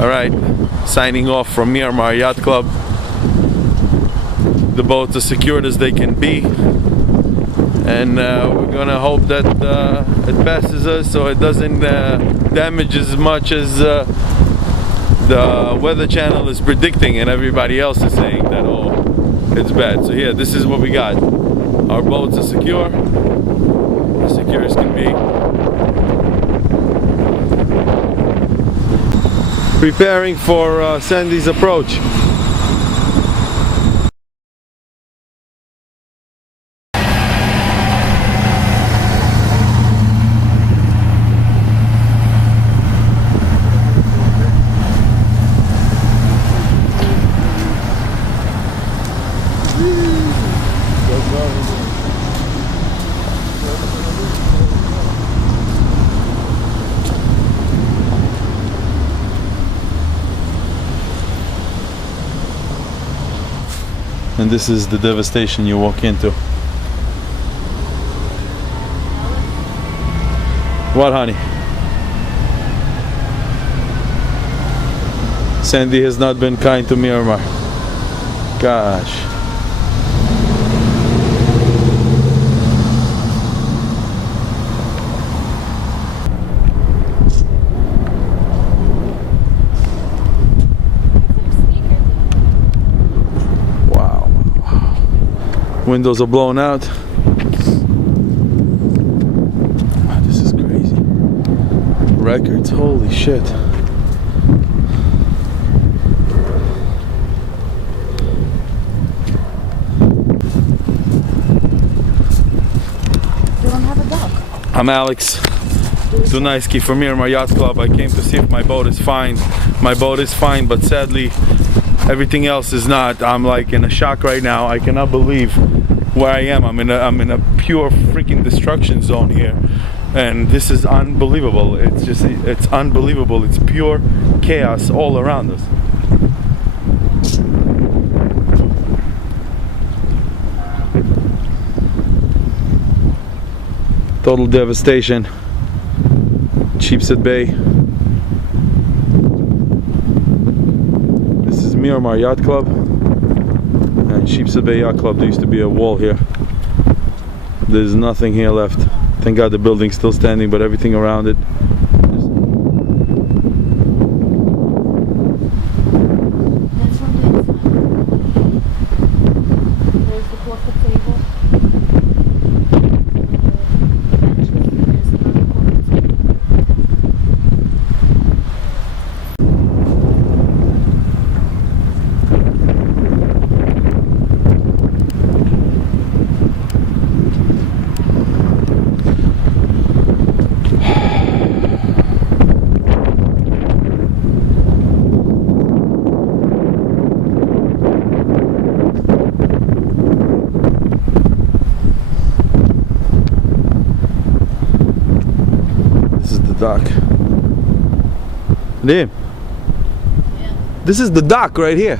Alright, signing off from Miramar Yacht Club. The boats are secured as they can be, and we're gonna hope that it passes us so it doesn't damage as much as the Weather Channel is predicting and everybody else is saying that, oh, it's bad. So here, this is what we got. Our boats are secure, as secure as can be. Preparing for Sandy's approach. And this is the devastation you walk into. What, honey? Sandy has not been kind to Miramar. Gosh. Windows are blown out. Wow, this is crazy. Records, holy shit. They don't have a dock. I'm Alex Dunaiski from Miramar Yacht Club. I came to see if my boat is fine. My boat is fine, but sadly everything else is not. I'm like in a shock right now. I cannot believe where I am. I'm in a pure freaking destruction zone here, and this is unbelievable. It's unbelievable. It's pure chaos all around us. Total devastation. Sheepshead Bay. This is Miramar Yacht Club. And Sheepshead Bay Yacht Club, there used to be a wall here. There's nothing here left. Thank God the building's still standing, but everything around it. There's the coffee table. Dock. Damn. Yeah. This is the dock right here.